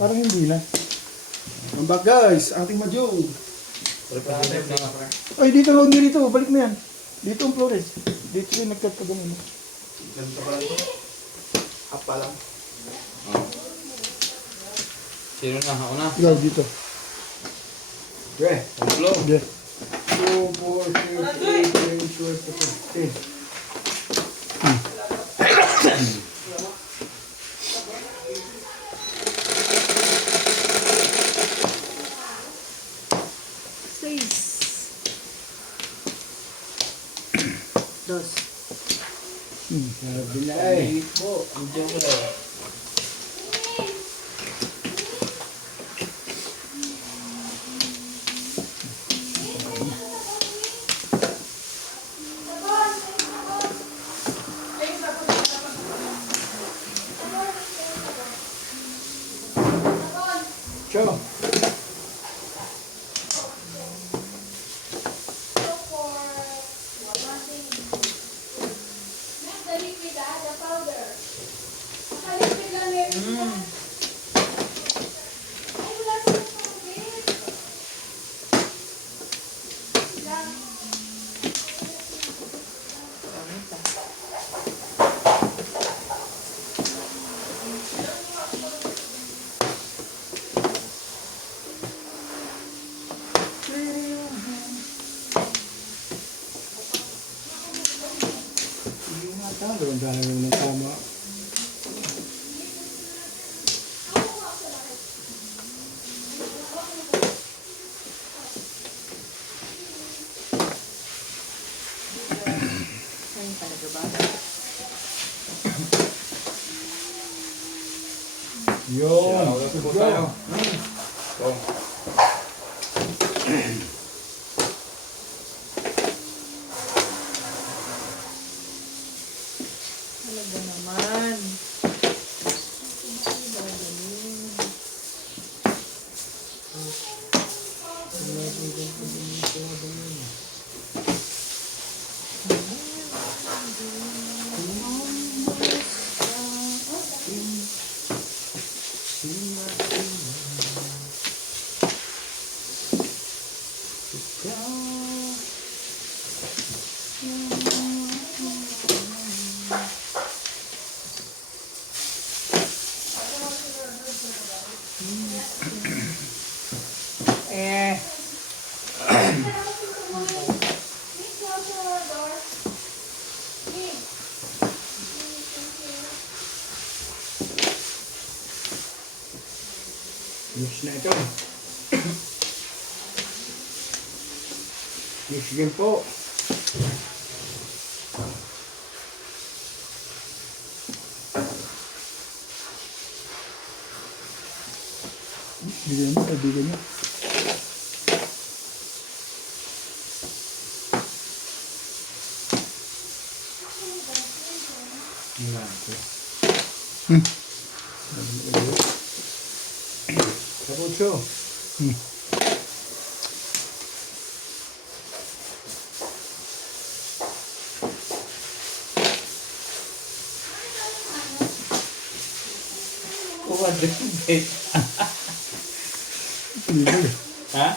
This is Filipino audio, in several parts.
Parang hindi na. Mambag guys, ating madyong. Ay, dito huwag niyo dito. Balik mo yan. Dito ang Flores. Dito yung nagkat ka ganun. Ganito pa lang ito. Apa lang. Oh. Sino na? Ako na. Ikaw dito. Okay. Ulo. Okay. 2, 4, 6, 8, 9, 12, 13. Dos. Sabi na eh. Po. Andiyan ko daw. Ciao. Talo, ang dami ng tama. Ayun talaga ba? Yun. Shout po tayo. Oh. Talaga naman. News na ito. News din po. Bigyan mo, kaibigan mo. Kapucho. Kumadribit. Libre. Ha?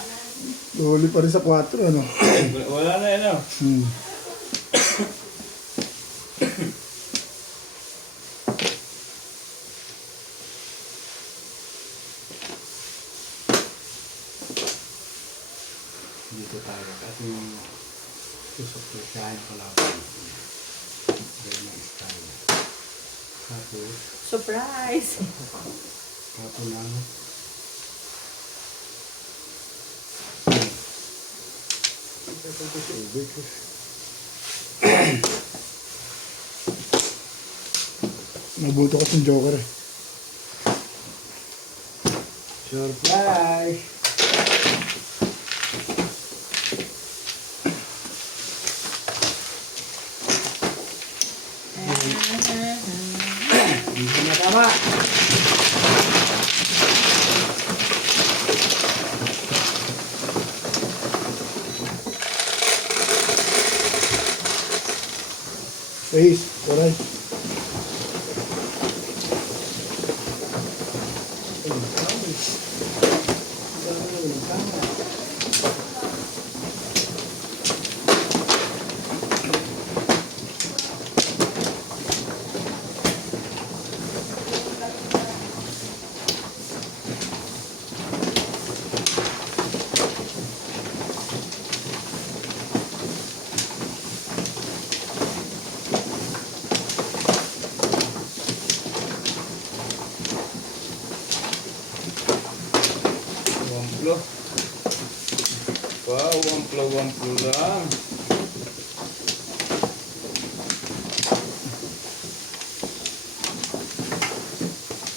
Huli pa rin sa 4, ano? Wala na yan, oh. Dito tayo. At yung susuplusyahin ko lang. Ganyan style. Tapos, Surprise! tapos lang. Ito sa ubig. Nabuto ko sa Joker eh. Surprise! Hindi na tama. Ace, alright. Wamplo. Wow, wamplo lang.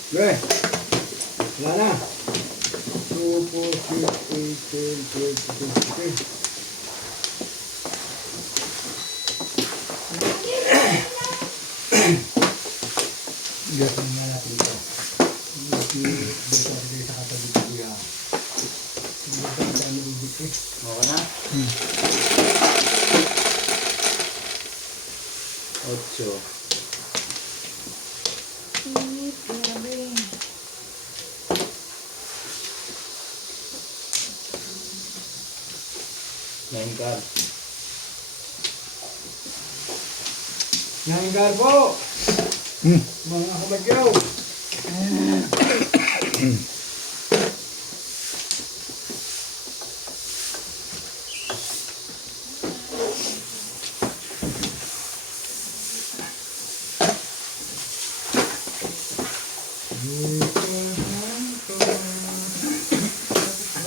Gue, wala na. 2, 4, 6, 8, 10, 12, 13. Gasin nga natin ito. Dito sa katabi ko kuya. Dito sa katabi ko dito. Okay na? 8. Grabe. Nine card. Nanggar po! Mga kabagyaw!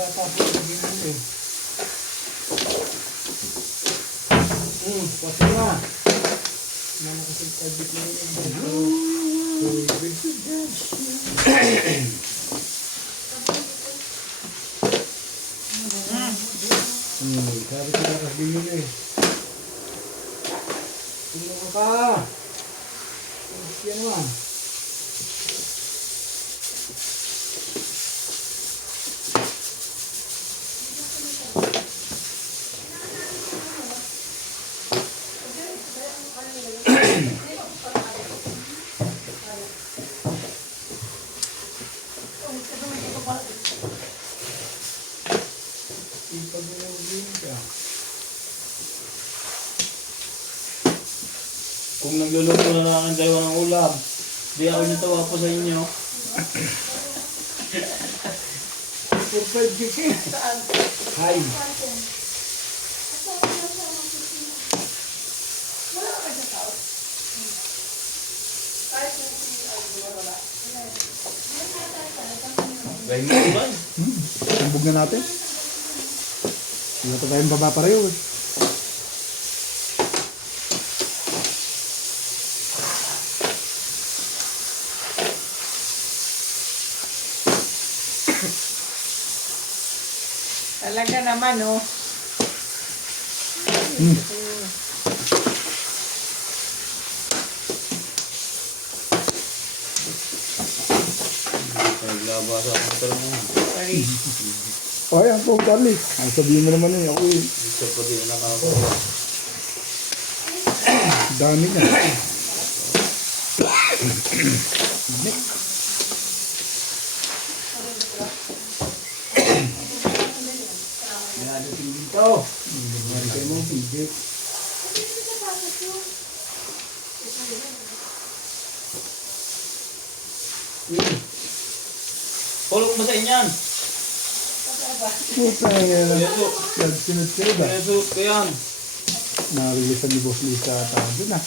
Bata po naging eh. Pati na. Mana kasi kadit na sabi ko na kasbili eh. Tingnan ka. Yan naman. Kung nagluluto na lang ang dalawa ng ulam, di ako natawa po sa inyo. Hi. Gawin mo ulan. Sambog na natin. Wala pa tayong baba pareho eh. Talaga naman, oh. Naglabasa ang talong mo. Sorry. O ayan po, Charlie. Ay, sabihin mo naman eh. Ako eh. Isa pa din nakakawa. Dami na. Nadating dito. Mari kayo mo, pijik. Pulok mo sa inyan. Puta yan. Peso. Nagsinod-sinod ah. Peso ko yan. Narilisan ni Boss Lisa at doon ah.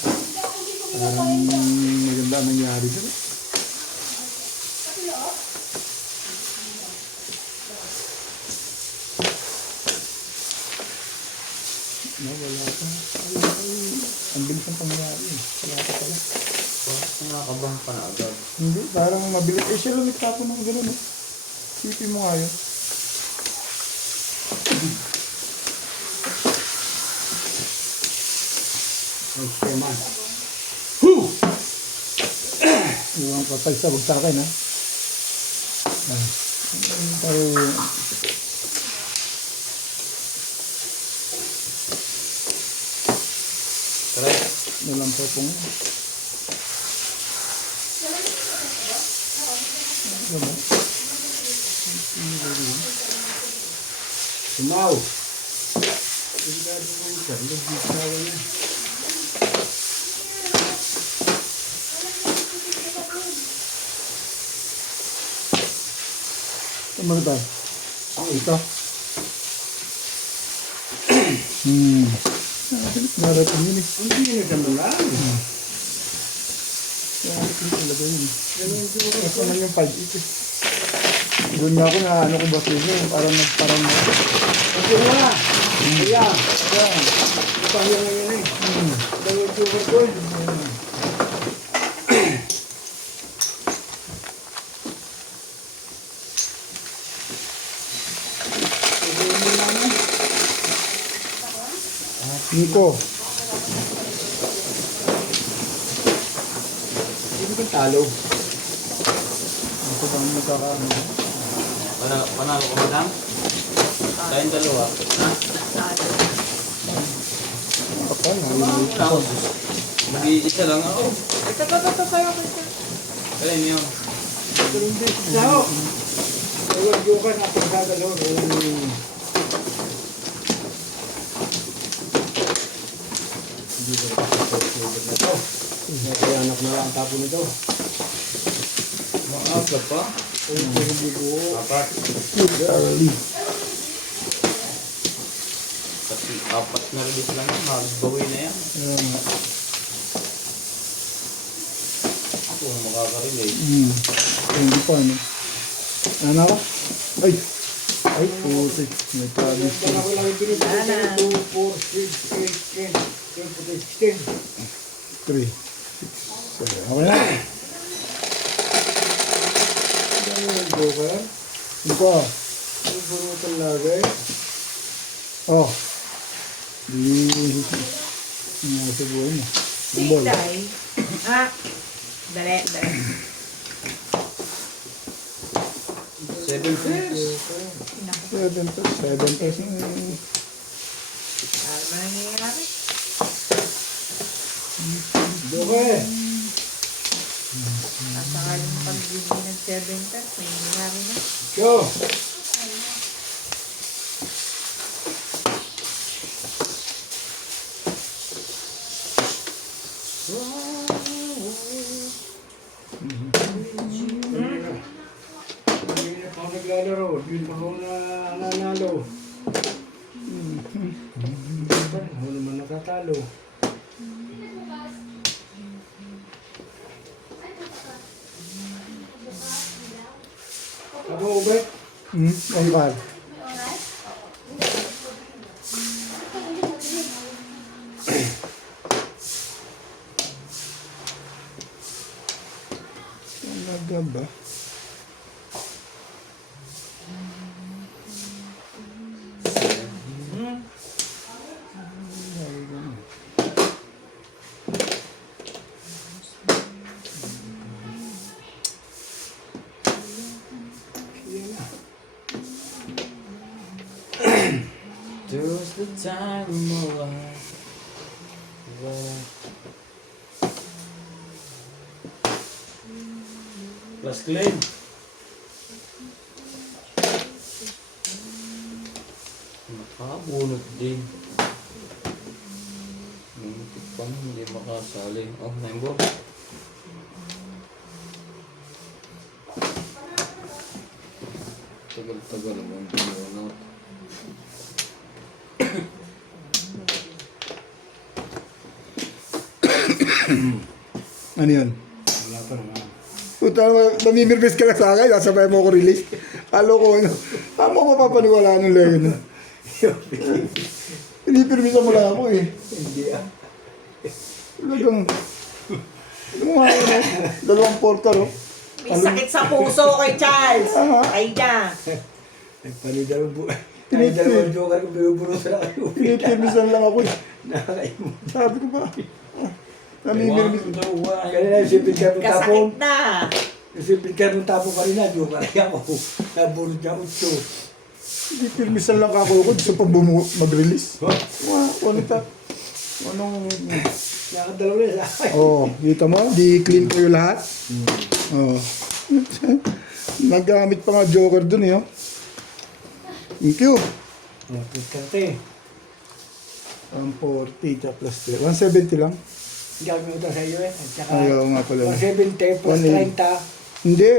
Parang maganda ang nangyari doon. No, wala pa. Ang bilis ang pangyayari. Wala pa pala. Bakit nakakabang pa na agad? Hindi, parang mabilis. Eh, siya lumit tapon ng gano'n eh. Sipin mo nga yun. Okay man. Iwan patay sa bagsakin ha. Tayo. Tara. Walang popong. Ano? Sumaw. Delikado mo yun, sir. Nagbisawa niya. Ano ba? Ito. Narating yun eh. Hindi na naman lang. Narating talaga yun. Ito lang yung 5-8 eh. Doon nga ako na ano ko ba sa inyo, parang nagparang na. Ito na. Ayan. Ayan. Pahiya ngayon eh. Dahil sugar ko eh. Nico. Hindi ko talo. Ito bang magkakaano? Panalo ko, madam? Tayong dalawa. Ha? Kapal na. Ako. Mag-iisa lang ako. Ito sa'yo. Kaya niyo. Pero hindi. Sao. Ewan ko ka na pagkagalaw. Hindi ko nakapagpapagod na to. Kaya anak na lang ang tapo nito. Maaga pa. Hindi ko. Apat. Early. Kasi apat na release lang yan. Magbawi na yan. Ayan nga. Kung makaka-relate. Hindi pa ano. Ano ako? Ay! Ay, putik. May tabis. Baka ko lang yung Sana. 2, 4, 6, 8, 10, 10, 3, 6, 7. Okay na. Joker. Ano pa? Ang burutan lagi. Oh. Di... Nasa buhay mo. Ball. Siday. Ah. Dali. 7 pairs. 7 pesos. Ano ba nangyayari? Joker. At sakaling pagbibig ng 7 pesos, may nangyayari na. Go. Hindi na ako naglalaro. Hindi pa ako nanalo. Ako naman natatalo. Ako, Ubet. Ay, mahal. Talaga ba? Just the time of life. Plus clean. Nakabunot din. Muntik pa na, hindi makasali. Oh, Nembo. Tagal-tagal ang bunot. Ano yun? Wala pa naman. Puta, namimirvis ka lang sa akin, nasabay mo ako release. Halo ko ano. Tama ko mapapaniwalaan ng lego na. Pinipirmisa mo lang ako eh. Hindi ah. Talagang... Ano nga yun? Dalawang portal oh. May sakit sa puso kay Charles. Ay na. Dalawang joker kung binuburo sa kayo. Pinipirmisan lang ako eh. Nakakaimod. Sabi ko ba? Namimirvis. Kanina yung sipin ka ng tapong. Kasakit na. Yung sipin ka ng tapong kanina, joker ay ako. Nabunod niya 8. Pinipirmisan lang ako gusto pa mag-release. Ano ta? Anong... Nakadalaw na sa akin. Oh, kita mo? Di clean ko yung lahat. Oh. Naggamit pa nga joker dun eh. Oh. Thank you. Oh, 230. 140 tsaka plus 3. 170 lang. Gagawin ko sa iyo eh. At saka Ayaw nga pala. 170 plus 180. 30. Hindi.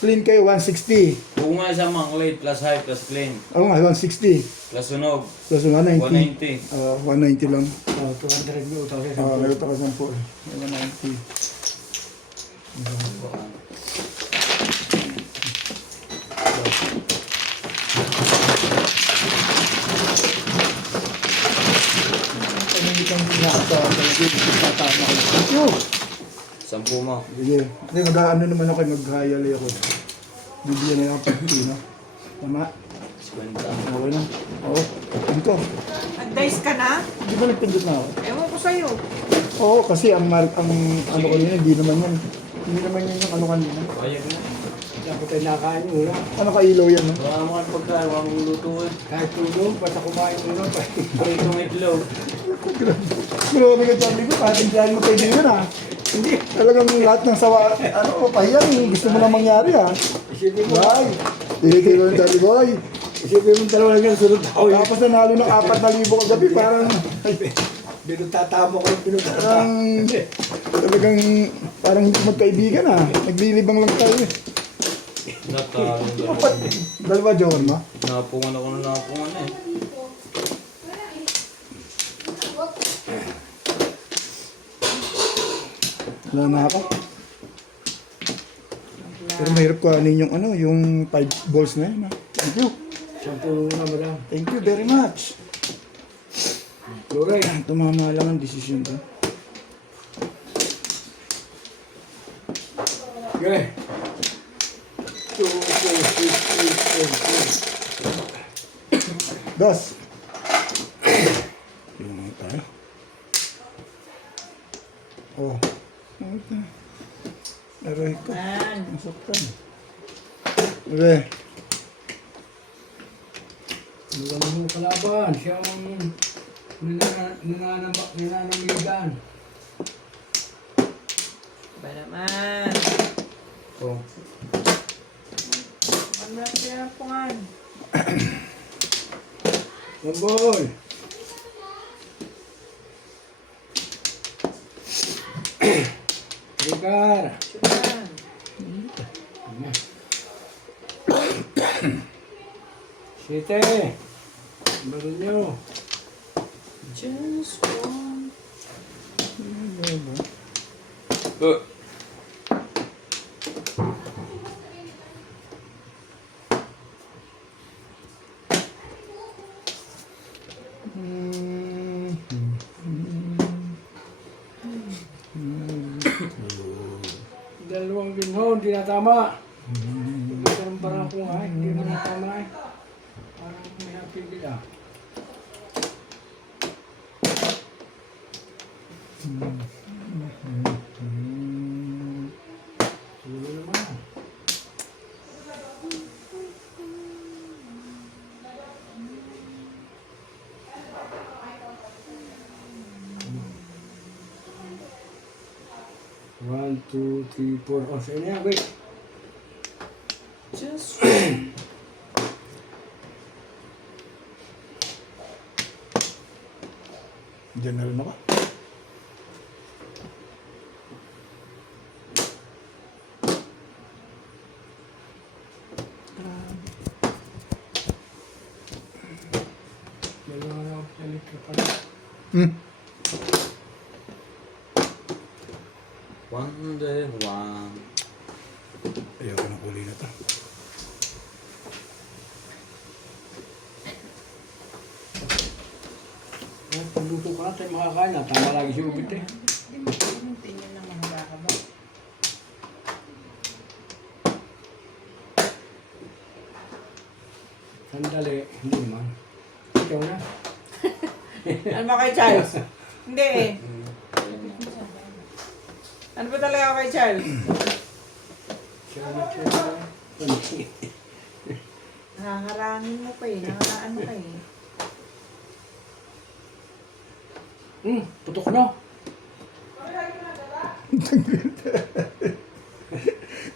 Clean kayo, 160. Kung nga isang manglate plus high plus clean. Oo nga, 160. Plus sunog. Plus 190. 190. 190 lang. Oh, 200 mo ito sa Meron ka 10. 190. Hindi kang pinakatawa talaga. Tatama ko. Thank you. 10 mo. Sige. Hindi, mag-ano naman ako, mag-hayali ako. Bibigyan na lang 50, no? Tama? 50. Okay na. Oo. Ito. Nag-dice ka na? Hindi ba nagpindot na ako? Ewan ko sa'yo. Oo, kasi ang ano ko nila, hindi naman yan. Hindi naman yun yung ano kanina. Ayag na. Dapat tayo nakain muna. Ano ka-ilaw yan, no? Wala mo ang pagkain. Wala mong luto eh. Kahit tulog, basta kumain muna pa. Pritong itlog. Grabe ka sabi ko, kahit hindi mo kaibigan, ha? Hindi. Talagang lahat ng sawa, ano, pahiyang, gusto mo na mangyari, ha? Isipin mo, Ay, tinitiro yung sabi ko, ay. isipin mo dalawa lang yung sunod ako. Tapos nanalo ng 4,000 kagabi, parang, Binutatama ko yung binutatama. talagang, parang hindi magkaibigan, ha? Naglilibang lang tayo, eh. Natalo. Dalawa, John, no? Napungan ako na napungan eh. Wala na ako. Pero mahirap kuhanin yung ano, yung 5 balls na yun, ha? Thank you. 10 muna mo lang. Thank you very much. Lure. Tumama lang ang desisyon ko. Okay. 2, 4, 6, 8, 9, 10. Das. Yung mga tayo. Oh. Okay. Aray ko. Man. Masaktan. Okay. Maganda mo kalaban. Siya ang nananamigan. Ba naman? Oh. Ano na siya pungan? Mambol. Rigar. Yan. Site. Bago nyo. Just one. Dalawang ginhon, di na tama. Ito ng barako nga, hindi mo na tama eh. Parang may napigil ah. Sulo naman. One, two, three, four. Oh, sa'yo na yan, wait. Just Diyan na rin ako. Dalawa na ako pilit ka pala. Wonder one. Ayoko ng kulay na to. Eh, pagluto ka na tayo makakain na. Tama lagi si Ubit eh. tingin ng mga baka ba? Sandali. Hindi naman. Ikaw na. Ano ba kay Charles? Hindi eh. Ano ba talaga kay Charles? Siya na siya na. Nakaharangin mo pa eh. Nakaano ka eh. Putok na.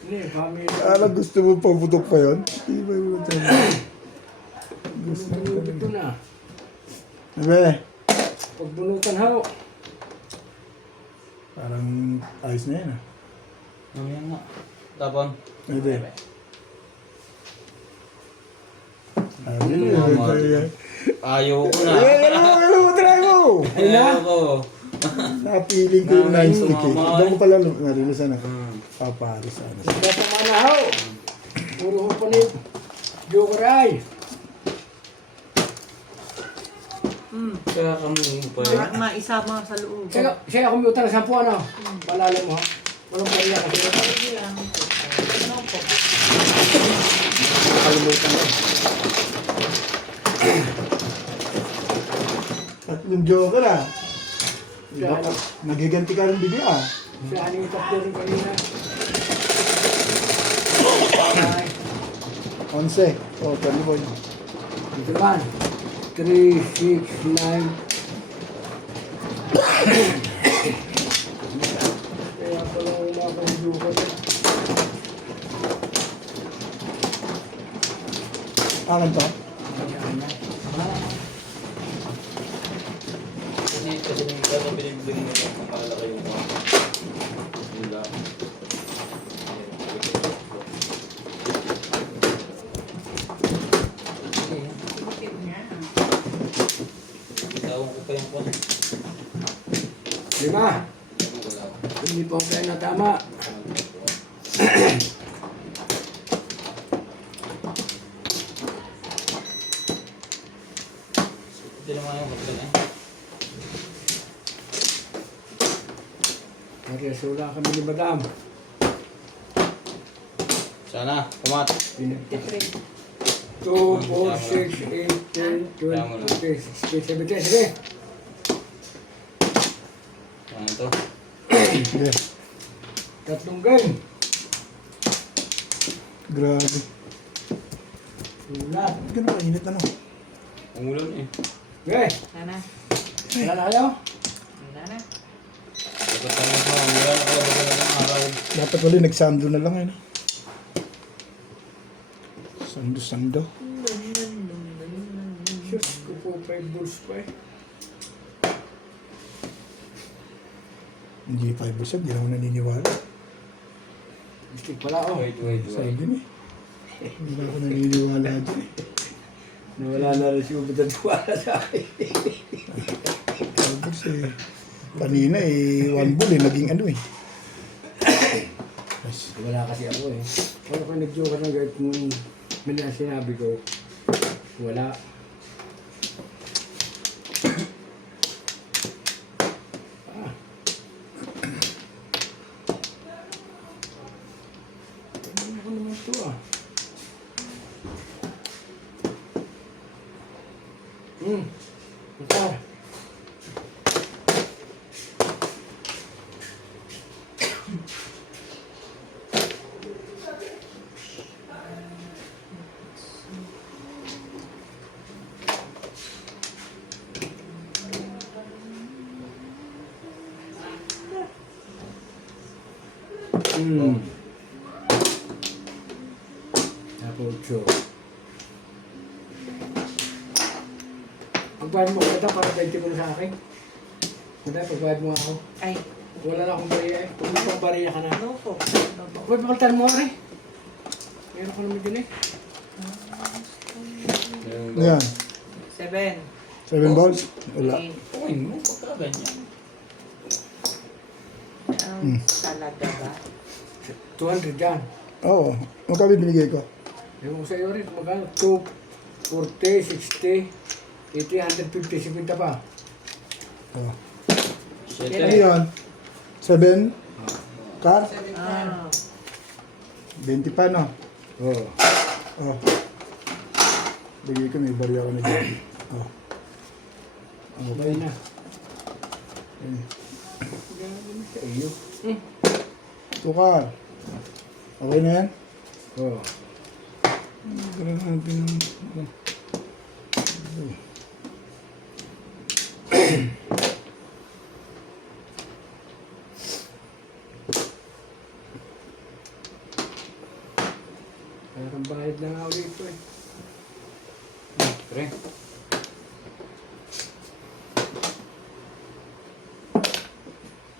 Hindi, family. Parang gusto mo paputok pa yun? Hindi ba yun? Tubig ko na. Abe, Pagbunutan ho. parang ayos na yan ah. Mamaya nga. Tapon. Pwede. Ayaw ko na. Try mo! Ayaw ko. Napiling ko yung Namin 9 stick eh. sumama, Doon ko pala narilusan ako. Hmm. Paparis sana. Nagkasama na ho. Puro ho pa ni Joker ay. Kaya kami pa eh. Maisama sa loob. Siya computer sa 10 ano. Palalim mo. Walang pariya kasi. Nakalimutan ko. Tatlong joker ah. Siya ano. Nagiganti ka rin bigla ah. Siya ano yung tatlo rin kanina. Ay. 11. Oh, 20 boy. Dito man. 3, 6, 9. Kaya pala umakang Akin to? Kasi yung kano binibigyan mo ito, nakalaki yung mga. Yun lang. Tawag ko pa yung kano. 5. Hindi pa ako kayo na tama. Hindi naman yung kapila eh. Nakiasula kami ni Madam. Sana, kumat. 2, 4, 6, 8, 10, 12, 14, 16, 17. Sige. Ano to? Sige. Tatlong game. Grabe. Ulat. Ganun mainit ano. Umulan eh. Okay. Nana. Wala na kayo? Nana. Dapat kami sa umulan ako bago ng araw. Dapat wala nagsando na lang eh. No? Sando. Diyos ko po, 5 balls pa eh. Hindi 5%, hindi ako naniniwala. Gusto pala ako. Wait. Sabi niya eh. Hindi na ako naniniwala dyan eh. Nawala na rin si Ubed at wala sa akin. Tapos eh, kanina eh, 1 bull eh, naging ano eh. Wala kasi ako eh. Ano ka nag-joke na kahit kung may sinabi ko, wala. Ano ko naman ito ah. Makar. Tapos, pagbayad mo kita para 20 mo na sa akin. Madaya, pagbayad mo ako. Ay, Wala na akong bariya eh. Kung may bariya ka na. ano po? Huwag pakaltan mo rin. Meron ka naman din eh. Yan. 7. 7 balls? Wala. Uy, mo pagka ganyan. Talaga ba? 200 dyan. Oo. Magkabit binigay ko. Ewan ko sa iyo rin. Magkano? 2, 40, 60, 80, 150, 50 pa. Oh. Shit Ano eh. yan? 7? Car? Ah. 20 pa no? Oo. Oh. Bigay ko, may barya ko na dyan. Oh. Okay na. Eh. Gano'n sa iyo. Tukar. Okay na yan? Oo. Ganun natin. Parang bayad na nga ulit ito eh. Siyempre.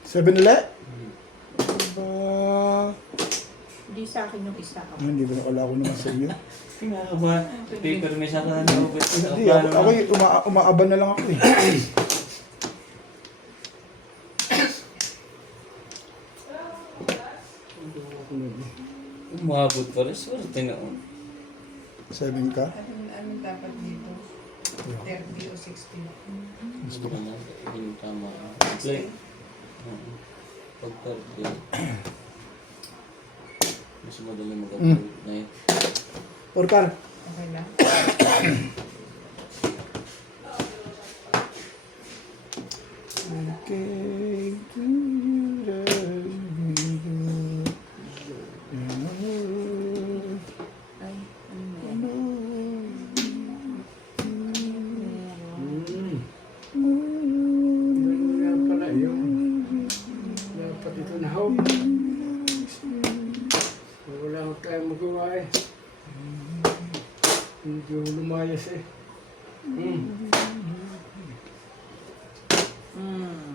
Seven ulit? Ba... Hindi sa akin yung isa. Hindi ba nakala ko naman sa iyo? Tingnan ba? Paper may saka na naubit. Hindi, ako umaaban na lang ako eh. Umabot pa rin. Swerte na. Seven ka? Ano dapat dito? 30 o 60? Gusto ko na. Yung tama. Like, pag 30. Mas madali mag-upload na yun. Porkar. Okay lang. Okay, to you Ay, ano yan? Meron pala yung dapat ito na ho. Wala ko tayong magawa eh. Hindi ko lumayas eh.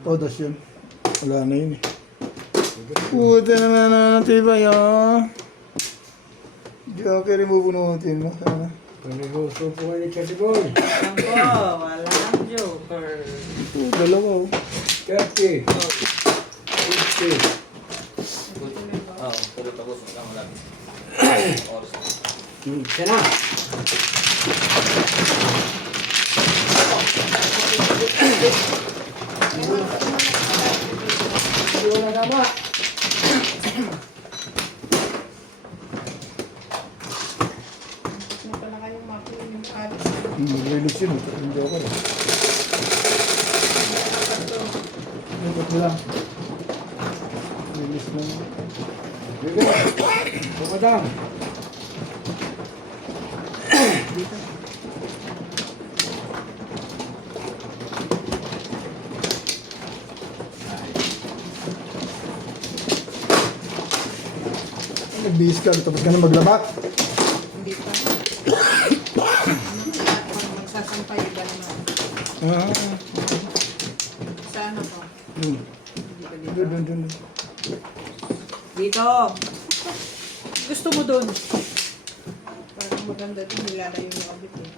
Todas yun. Wala na yun eh. Puta na natin ba yun? Joker, ibubunutin mo. Sana. Paniluso po kayo ni Chatty Boy. Ako, walang joker. Dalawa oh. 30. 50. Oo, pero tapos na lang lang. Oras. Siya na. Hindi wala tama. Ano pala kayong makuha yung alis? Mag-release yun. Yung Joker eh. Ikot mo lang. Release mo. Sige. Pumadang. Nagbihis ka. Tapos ka na maglabat. Hindi pa. Pag magsasampay, iba naman. Ah. Sa ano po? Yun. Hindi pa dito. Doon. Dito. Gusto mo dun? Parang maganda din, nilalayo yung abit eh.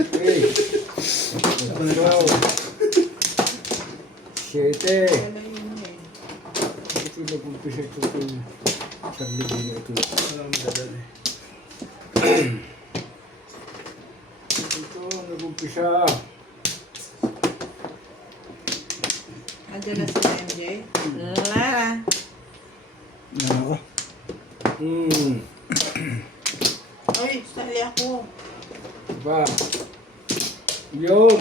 Okay. Ikaw. 7. Nilalayo yun eh. Ito nag-umpisa ito kung sarili na ito. Ito nag-umpisa. Andiyan na si MJ. Lara. Yan ako. Ay, sali ako. Diba? Yun.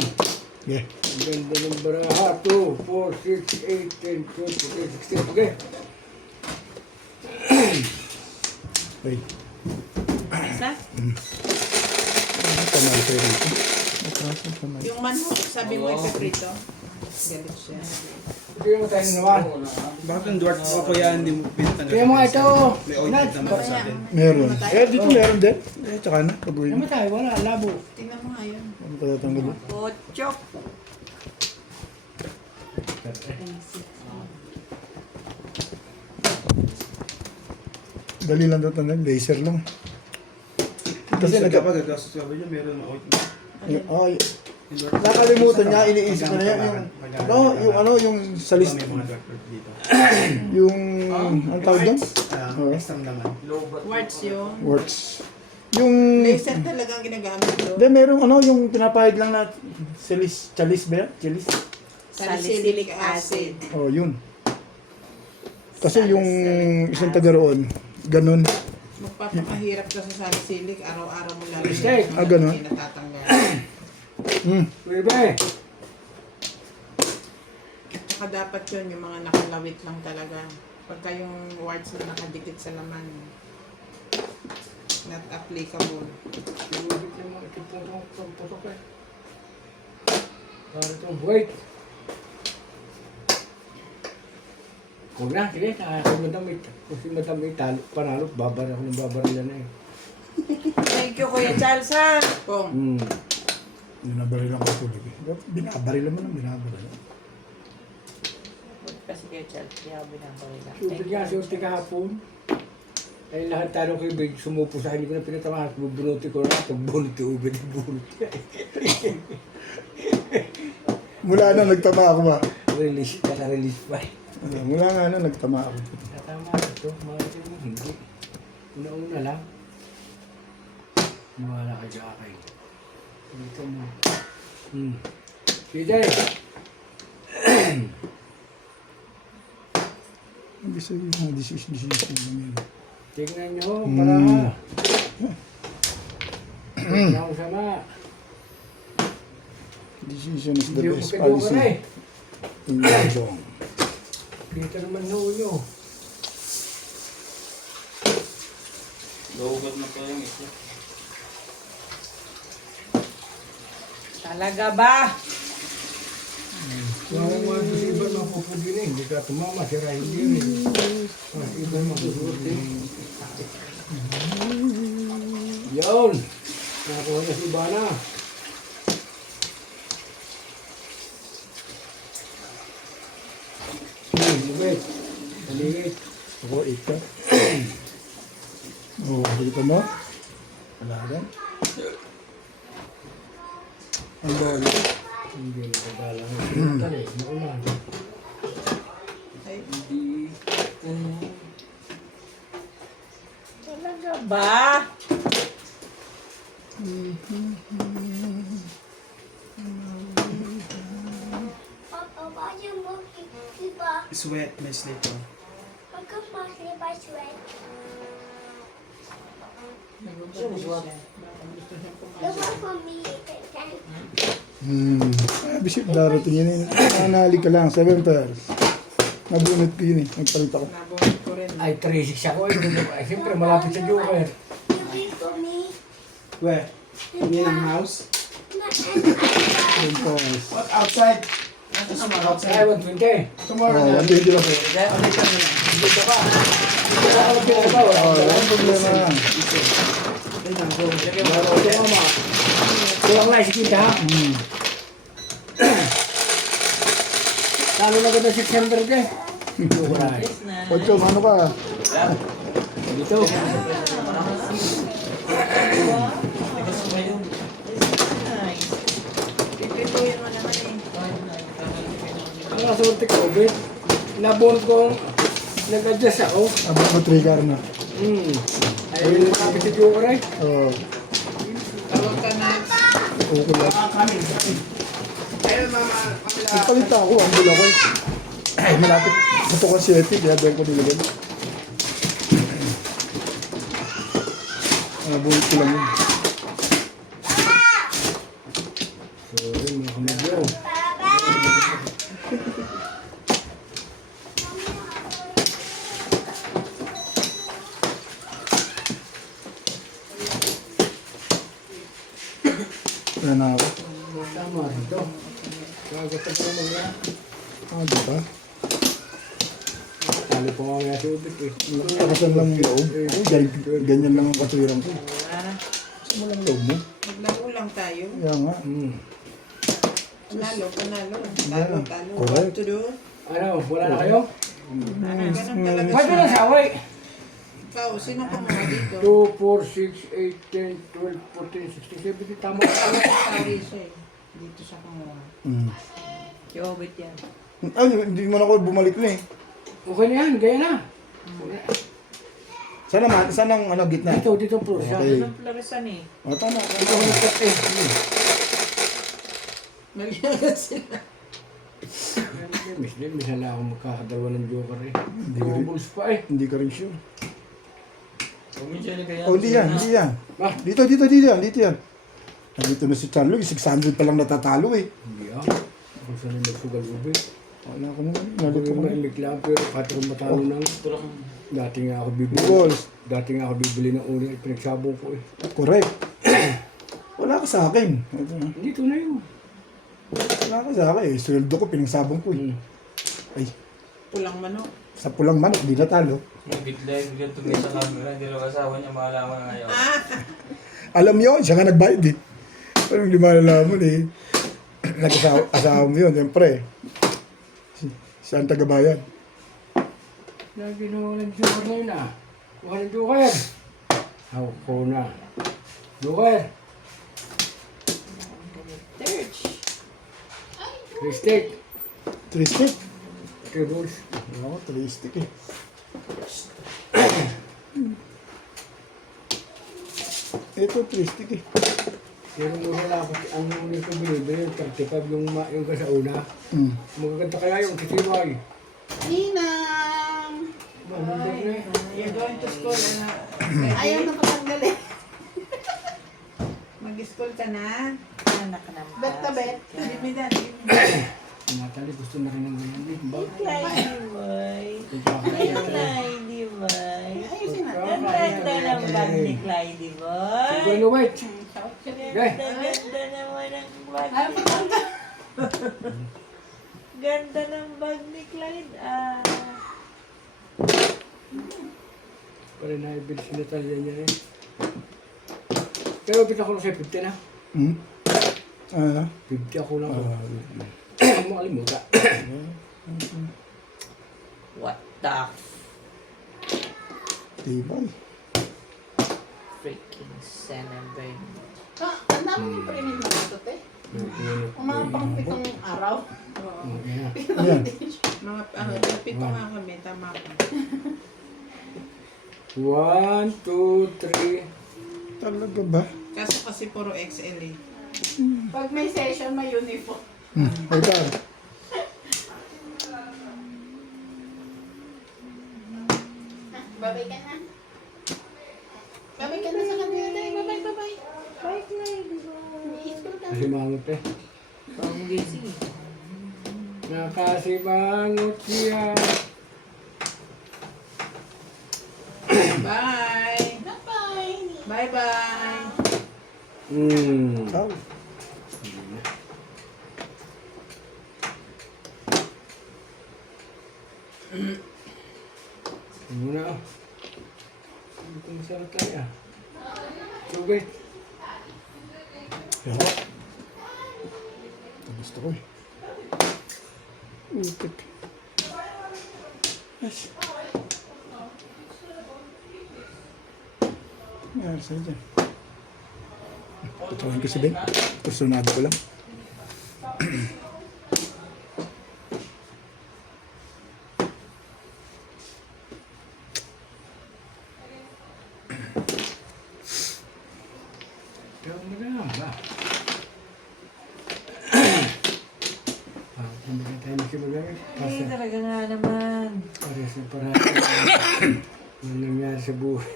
Yeah. Ang ganda ng baraha. 2, 4, 6, 8, 10, 12, 14, 16. Okay. Ay. Isa? Kamay kayo rito. Matrasan kamay. Yung manhok, sabi mo ipaprito. Galit siya. Hindi mo tayo naman. Bakit yung Duarte ko po yan, hindi mo pinta Kaya mga ito. May ointment naman sa atin. Meron. Eh, dito meron din. Eh, tsaka na. Pag-uwi mo. Namatay, wala. Labo. Tingnan mo nga yun. Ano pa tatanggal mo? Pochok. Dali lang ito tanggal. Laser lang. Kasi Kasi nag... gagastos ka ba yun, meron ng ointment. Ay, nakalimutan niya. Iniisip ko na yan. Yung sa list. May mga doctor dito. Yung... Ang tawag doon? Oo. Extra naman. Quartz yun. Works. Yung... Laser talagang ginagamit doon. Hindi, merong yung pinapahid lang na chalis ba yan? Chalis? Salicylic acid. Oh, yun. Kasi yung isang taga roon, ganun. Magpapakahirap ka sa salicylic, araw-araw mo lang. Mistake. Ganun. Hindi natatanggal. Pwede. Tsaka dapat yun, yung mga nakalawit lang talaga. Pagka yung warts na nakadikit sa laman, not applicable. Sinubit yung mga ito eh. Para itong wait. Huwag na, sige. Kung madami, panalo, babar ako ng babarila na eh. Thank you, Kuya Charles, ha? Kung, Binabarilan ko tuloy. Binabarilan mo lang, binabarilan. Kasi Kuya Charles, hindi ako binabarila. Sulit nga, sulit kahapon. Ay lahat talo ko yung sumupo sa akin, hindi ko na pinatamahan. Bubunuti ko na, pagbunot yung ube, di bunot. Mula na nagtama ako ba? Release, kaka-release pa. Mula nga na nagtama ako. Natama ito, mga ito hindi. Una-una lang. Mawala ka dyan kay. Dito mo. Sige! Hindi sa mga decision lang yun. Tingnan nyo, para Tingnan ko sama. Decision is the Hindi ko best kayo ka na policy eh. in Yabong. Dito naman ho nyo. Lugat na pa yung isa. Talaga ba? Parang mga iba mapupugi na hindi ka tumama, sira hindi rin. Mas iba masusuti. Yun! Nakuha na si Ivana. Libet. Taligit. Ako, ika. Oo, dito mo. Wala rin. Ang bali. Hindi nakagala ng tali. Maulan. Hindi. Talaga ba? Papa, why you looking? Papa, Sweat, may slipper. how come my slipper sweat? The one for me, Bisip, darating yun yun. Nanali ka lang, 7 pairs. Nabunot ko yun eh. Nagpalit ako. nabunod ko rin. Ay, 3-6 ako. Ay, siyempre, malapit sa Joker. you wait for me. Where? In ang house? Not 7 pairs. What? Outside? Outside. Ay, 120. Tomorrow Oo, na. hindi lang po. Dito ka. Dito ka ako pinagawa. Oo, walang problema yan. Ito mama. Kulang na, isikita ha. Lalo na ganda September de. Joker. Ocho, ano ka? Dito. Nice. Pipituin mo naman eh. Ang kasunti ko, bet. Nabunod kong nag-adjust ako. Abang ko trigger na. Ayun yung kapit si Joker eh. Oo, Tawag ka na. okay lang. Ayun, mama. Kapila. Nagpalit ako, ang bula ko eh. Ay, malapit. Ito ko si Epi, kaya doon ko nilagyan. Nabunot ko lang yun. Sorry, mga kamagyo. Kaya na ako. Tama rito. Kagatag ko mga. Ah, di ba? Tali po mga si Ubit eh. Nakasan lang yung loob. Ganyan lang ang katuwiran ko. Wala. Gusto mo lang loob mo? Maglaro lang tayo. Kaya nga. Panalo, panalo. Yeah. Talo, talo. Correct. What to do? Ano, wala na kayo? Ganun talaga Pwede siya. lang sa away. Ikaw, sino ka mga dito? 2, 4, 6, 8, 10, 12, 14, 16, 17. Tama ka. Sorry siya eh. Dito siya kumuha. Jobit yan. Ay, hindi mo na ako bumalik na eh. Okay na yan, gaya na. Saan naman? Saan ang ano, gitna? Dito po siya. Okay. Anong florisan eh? O, tama. Ito ko nagkat eh. Naliyagat sila. Miss din, misala ako magkakadalawa ng Joker eh. Hindi ko rin- Bulls pa eh. Hindi ka rin sure. Kuminsan kaya. Oh, hindi yan, hindi yan. Ah. Dito yan. Nandito na si Charlo, 600 pa lang natatalo eh. Hindi ah. Kung saan yung nagsugal ubi. Wala ko naman, Ako nalito yung ko na. mahilig lang pero kahit ako matalo ng dati nga ako bibili. Balls. Dati nga ako bibili ng uli at pinagsabong ko eh. Correct. Wala ka sa akin. Ito na. Dito na yun. Wala ka sa akin eh. Sweldo ko, pinagsabong ko eh. Ay, Pulang manok. Sa pulang manok, di natalo. Bigla tumingin sa camera, hindi lang asawa niya makalaman na ngayon. Alam niyo, siya nga nagbayad eh. Pero hindi malalaman eh. Nag-asawa mo yun, siyempre. Siya ang tagabayan. Lagi naman ng joker na yun ah. Kuha ng joker. Hawak ko na. Joker. Church. Kristik. 3 stick. Tables. Oo, 3 stick eh. Ito, 3 stick eh. Pero mura lang ako. Ang muna ko binibili yung 35 yung kasauna. Hmm. Magaganda kaya yung kisibay. Ninang! Mahundog na eh. You're going to school, Ayaw na patanggalin. Mag-school ka na? Anak na. Bet na bet. Give me that. Natalie, gusto na rin ng ganyan din. Clyde, boy. Ayun na. Clyde, boy. Ayusin natin. Ang ganda ng bag ni Clyde, boy. Bueno, wait. Ganda, ganda naman ang bag ni Ganda ng bag ni Clyde, ah. Para naibili si Natalia niya rin. Pero bit ako lang sa'yo, 50 na. Hmm? Ano? 50 ako lang. Makalimutan. What the Tibay. freaking Senebeg. Ang dami mo pa rin yung mga eh. Mga pang 7 araw. Ayan. Mga 7 nga kami, tama ka. 1, 2, 3. Talaga ba? Kaso kasi puro XL eh. Pag may session, may uniform. Ito. Babay ka na. Babay ka na sa kanila. Babay, babay. Bye, Clyde. School ka. Nakasimangot eh. Ang gising. Nakasimangot siya. Bye. Bye. Bye-bye. Ciao. Muna oh. Hindi ko masarap tayo ah. Subit. Kaya. Ito gusto ko eh. Utik. Yes. Mayroon sa'yo dyan. Patuloy ko si Ben. Kusunado ko lang. Pero maganda ba? Kumbaga tayo makimagamit. Ay, talaga nga naman. Pares na parang ano nangyari sa buhay.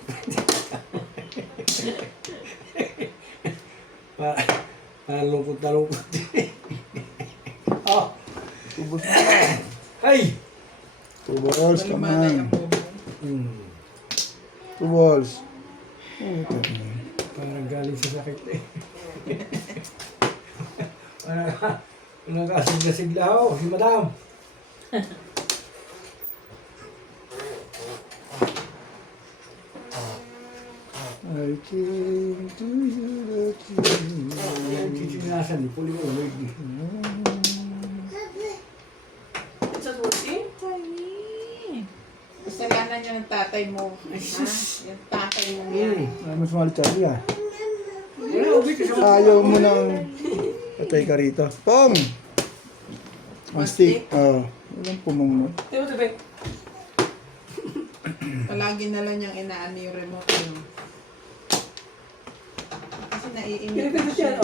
Talungkot na lungkot. Oh! Tubos na lang. Ay! 2 balls, come on. Hmm. 2 balls. Ito na. Parang galing sa sakit eh. Parang kasigla-sigla ako, si madam. I came to you that you Yan, chichinasan, puli mo, wait. It's not working? Kasalanan niya ng tatay mo. Ha? Yung tatay mo yan. Ay, mas mahal Charlie ah. Wala, ubit ka sa Ayaw mo nang patay ka rito. Pong! Ang stick. Walang pumong mo. Palagi na lang niyang inaano yung remote mo. Kasi naiinit na siya.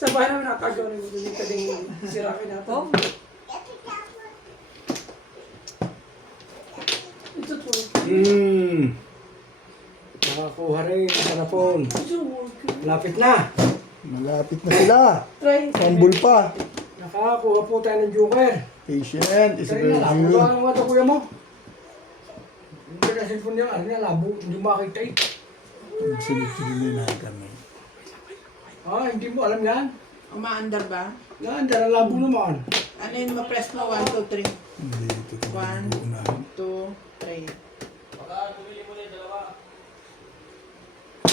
Sa bahay namin nakagawa rin mo din yung kading sirakin natin. Oh, Ito to. Nakakuha rin sa telefon. Lapit na. Malapit na sila. Try. Pambul pa. Nakakuha po tayo ng joker. Patient is a Kaya na, labo virtue. ba ang mata kuya mo? Hindi na cellphone niya, ano na, labo, hindi makita eh. Silip-silip na kami. Hindi mo alam yan. Umaandar ba? Yan, dala labo naman. Ano yun, ma-press mo? 1, 2, 3. Hindi ito. 1, Unahin. 2, 3.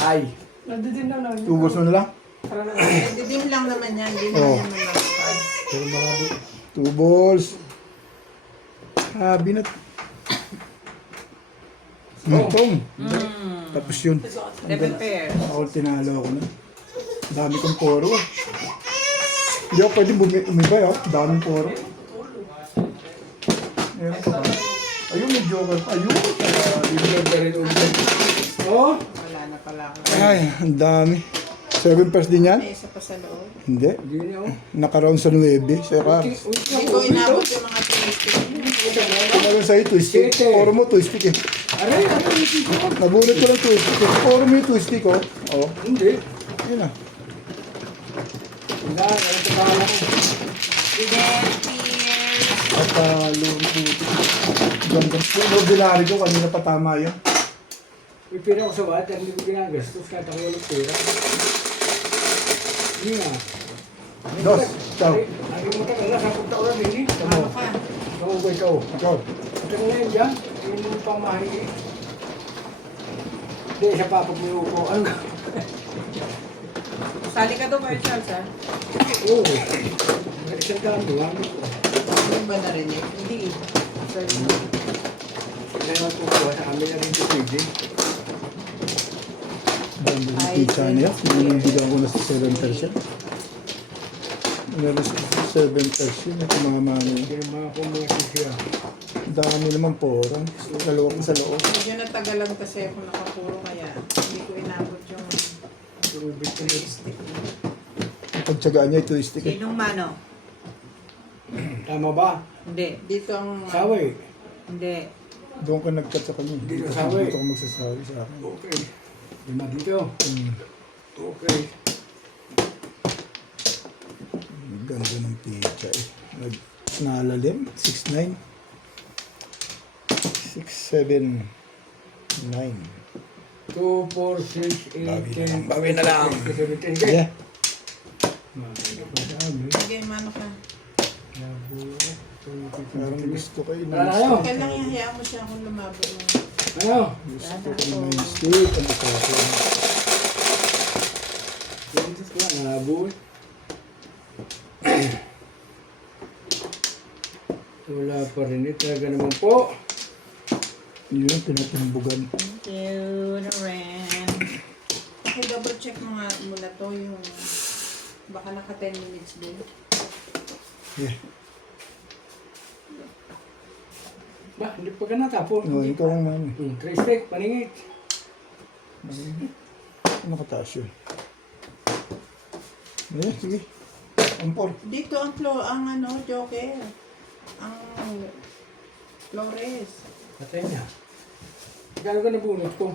Ay. Nandito na. Tubos mo na lang. Para na. Didim lang naman yan. Hindi Oh. naman yan mamamahal. Pero marami. 2 balls. Habi na. Tong. Tapos yun. Level pair. Ako tinalo ako na. Dami kong poro. Hindi ako pwede umibay oh. Daming poro. Meron pa ba? Ayun, may joker pa. Ayun. Bibigyan ka rin ulit. Oh? Wala na pala ako. Ay, ang dami. 7 pairs din yan? May isa pa sa loob. Hindi. Hindi na oh. Naka-round sa 9. Sa car. Hindi ko inabot yung mga twisted. Meron sa'yo twisty. Poro mo twisty eh. Aray, hindi ko. Nabunot ko lang twisty. Poro mo yung twisty ko. Oh, Hindi. yun na. Wala, wala sa bahala ko. At lumi puti. Ganda. Yung ordinary ko, kanina pa tama yun. May pera ko sa wallet, hindi ko ginagastos kahit ako walang pera. Hindi nga. Dos. Ciao. Ang mo tagal na, 10 taon na din. Ano ka? Ako ba ikaw? Ikaw. Ito na yun dyan. Hindi mo pa mahingi. Hindi, isa pa pag may upo. Ano ka? Sali ka doon, Kuya Charles, ha? Oo. Isang ka lang doon. Ano ba narinig? Hindi. Sorry. Kaya magpupuha sa amin na rin ito pwede. Dami yung pizza niya. Sinunumbigan ko na sa 7%. Meron sa 7%. Ito mga mami. Hindi naman ako mga sisiya. Dami naman porang. Dalawa ko sa loob. Medyo natagalan kasi ako nakapuro kaya hindi ko inabot yung Turubit ko na. stick. Ang pagtsagaan niya, twisty eh. Sinong mano? Tama ba? Hindi. Dito ang Sawi. Hindi. Doon ka nag-cut sa kanya. Hindi ka sabi. Dito ko magsasabi sa akin. Okay. Lima dito. Hmm. Okay. Ang ganda ng pizza eh. Nalalim. 6'9". 6'7". 9. 2, 4, 6, 8, 10. Bawi na lang. 17. Yeah. Sige, mano ka. Parang gusto ko yun. Wala na kayo. Okay lang yung hayaan mo siya kung lumabo mo. Ano? Gusto ko ng steak. Ano sa akin? Jesus ko na, nalabo. Wala pa rin eh. Talaga naman po. Yun ang pinatumbugan. Ren. Okay, double check mo nga muna to yung baka naka 10 minutes din. Yeah. Ba, hindi pa ka natapon. No, ikaw ang mami. Respect, paningit. Ano kataas yun? Eh, sige. Ampor. Dito ang Joker. Ang Flores. Patay niya. Gano'n ka nabunot ko?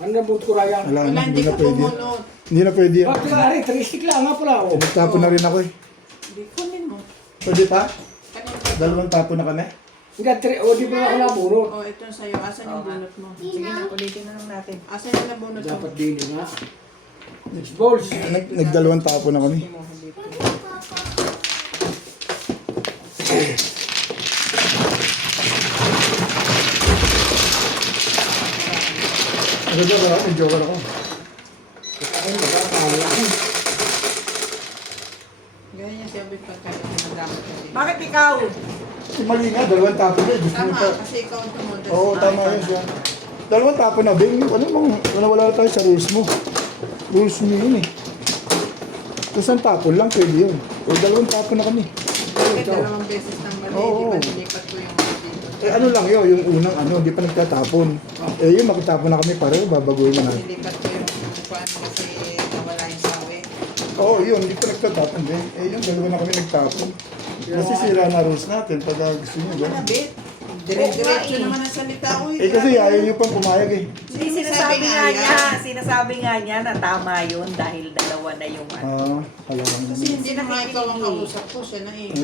Ano nabunot ko, Ryan? Wala Wala, na, hindi hindi na ka pwede. pumunot. Hindi na pwede yan. Bakit ka rin? Tristik lang nga pala ako. Nagtapon na rin ako eh. Hindi, kunin mo. Pwede pa? Kanina. Dalawang tapon na kami. Hindi, di ba ako nabunot? Oh, ito sa'yo. Asan yung bunot mo? Sige na, ulitin na lang natin. Asan yung nabunot mo? Dapat din nga. Balls. Nagdalawang tapon na kami. Hindi mo dito. Ano joker ako? May joker ako. Ako magkakala. Ganyan siya bit pagkain nagamit ka din. Bakit ikaw? Si mali nga, dalawang tapon na eh. Gusto mo Tama, pa. kasi ikaw ang tumunod. Oo, tama yun siya. Dalawang tapon na, Bing. Ano bang, wala tayo sa rules mo. Rules mo yun eh. Tapos ang tapon lang, pwede yun. O dalawang tapon na kami. Bakit dalawang beses nang mali? Oo. Di ba nilipat ko yung mga dito? Eh ano lang yun, yung unang di pa nagtatapon. Eh yun, makitapon na kami pareho, babaguhin na natin. Nilipat ko yung kuan kasi nawala yung sawi. Oo, yun, hindi pa nagtatapon din. Eh yung dalawa na kami nagtapon. Kasi sira na rules natin pag gusto nyo. Ano na, bit? Dire-diretso naman ang salita ko. Eh kasi ayaw nyo pang pumayag eh. Sinasabi nga niya na tama yun dahil dalawa na yung ano. Alam Kasi hindi na nga ikaw ang kausap ko, siya na eh.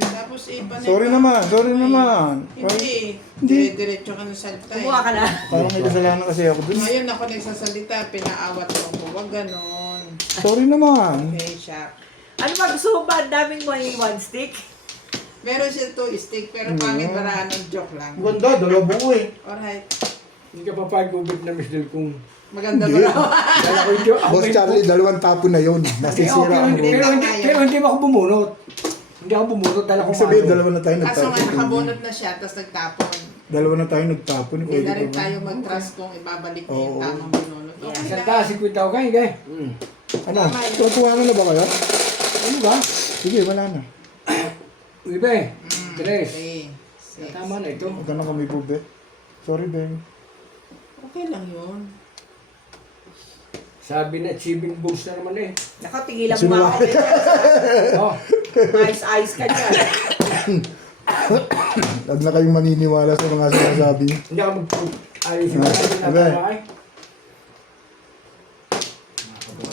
Tapos iba na Sorry naman. Hindi. Hindi. Dire-diretso ka ng salita Kumuha ka na. Parang may kasalanan kasi ako dun. Ngayon ako nagsasalita, pinaawat mo ako. Huwag ganon. Sorry naman. Okay, shop. Ano ba gusto mo ba? Ang daming may one stick? Meron siya 2 stick, pero pangit para ng joke lang. Ganda, dalawa buo eh. Alright. Hindi ka papagubit na Miss Del kung... Maganda Hindi. ba? Kaya ko yung... Boss Charlie, dalawang tapon na yun. Nasisira ang Pero buo. hindi ba ako bumunot? Hindi ako bumunot, dala ko Ibig sabihin, mano. dalawa na tayo Kaso nga nagtapon. nakabunot na siya, tapos nagtapon. Dalawa na tayo nagtapon. Hindi na rin ba? tayo mag-trust kung ibabalik niya yung Oo. tamang binunot. Okay Isang lang. taas, 50 ako kayo, kaya. Ano? Tutuwa na ba kayo? Ano ba? Sige, wala na. Ibe, tres. Okay. Six. Tama na ito. Huwag ka na kami bube. Sorry, Ben. Okay lang yun. Sabi na, achieving goals na naman eh. Nakatigilan mo Sino ako. Oh, Ice ka dyan. Huwag na kayong maniniwala sa mga sinasabi niyo. hindi ako mag-ayos yung Ah, mga Ibe. tama eh.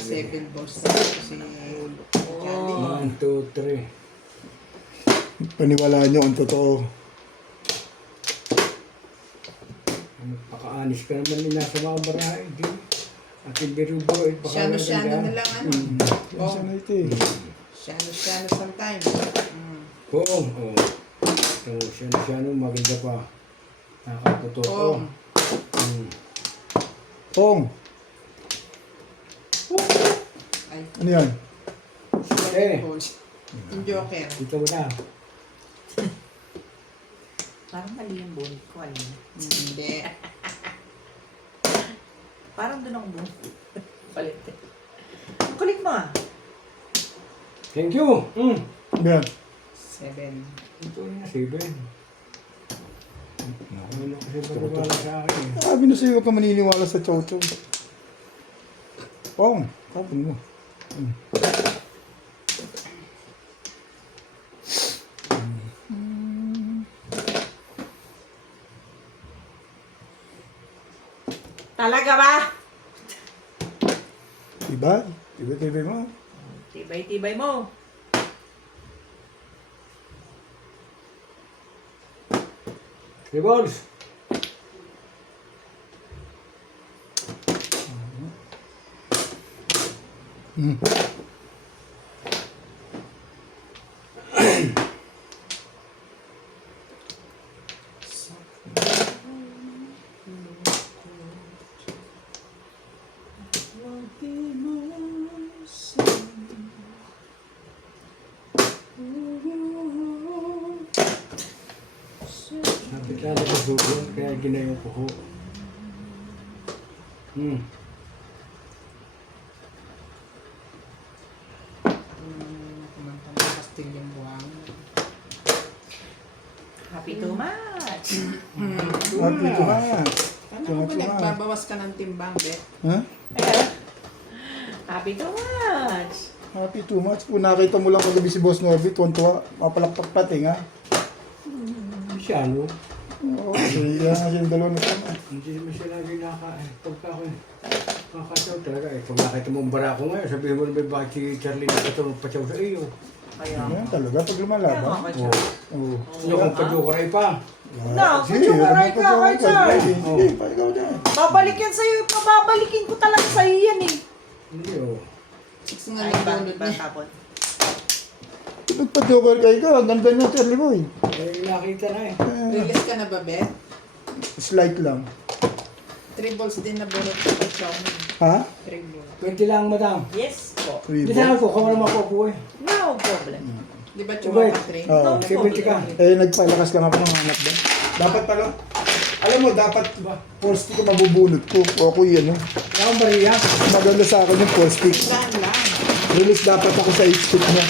7 balls na si Charlie. 1, 2, 3. Paniwalaan niyo ang totoo. Pakaanis ka naman din nasa mga barahe. Di. At yung birubo eh. baka Shano-shano maganda. na lang ano. Yan siya na ito eh. Shano-shano sometimes. Oo, oo. Ito, siya maganda pa. Nakakatuto. Oh. Pong, Ay, ano yan? Eh, balls. Yung joker. ito na. Parang mali yung bunot ko. Ano? Hindi. Parang doon ako bunot. Palit. Ang kulit mo ah. Thank you. Yan. 7. Ito na, 7. Ano kasi pagkabala sa akin eh. Sabi na sa'yo, huwag ka maniniwala sa chow-chow. Pong, tapon mo. Talaga ba? Diba? Tiba-tiba mo. Tibay-tibay mo. Three balls. Napitala ko doon, kaya ginayon ko ho. Kumanta ng Castellong buhang. Happy too much. Happy to ba? Ano mo ba nagbabawas ka ng timbang, Bet? Ha? Ayan. Happy too much. Happy too much. Kung nakita mo lang kagabi si Boss Norbit, tuwan-tuwa, mapalakpak pating ha. Siya, no? Oo, kaya nga siya yung dalawa na tama. Hindi naman siya lagi nakain. Pagka ako nakakataw talaga eh. Pag nakita mo ang bara ko ngayon, sabihin mo na may bakit si Charlie nakatulong pachaw sa iyo. Kaya Yan talaga, pag Kaya lumalaban. mga ka-char. Oo. Ano kung padyukuray pa? No, padyukuray ka, kay Char. Sige, pa ikaw dyan. Babalik yan sa'yo. Pababalikin ko talaga sa'yo yan eh. Hindi oh. 6 nga Ay, yung bunot ba niya. tapon? Nagpa-joker kayo ka, ang ganda niya, Charlie Boy. Eh, nakita na eh. Release ka na ba, Bet? Slight lang. 3 balls din na bunot ko kay Chowmin. Ha? 3 balls. 20 lang, madam. Yes po. Hindi na ako, kawan naman ako po eh. No problem. Di ba Wait. Chowmin 3? Oo. 70 ka. Eh, nagpalakas lang ako ng anak doon. Dapat pala, alam mo, dapat ba, full stick ko mabubunot ko. O ako yan, Wala akong bariya. maganda sa akin yung full stick. Dahan lang. Release dapat ako sa 8 stick niya.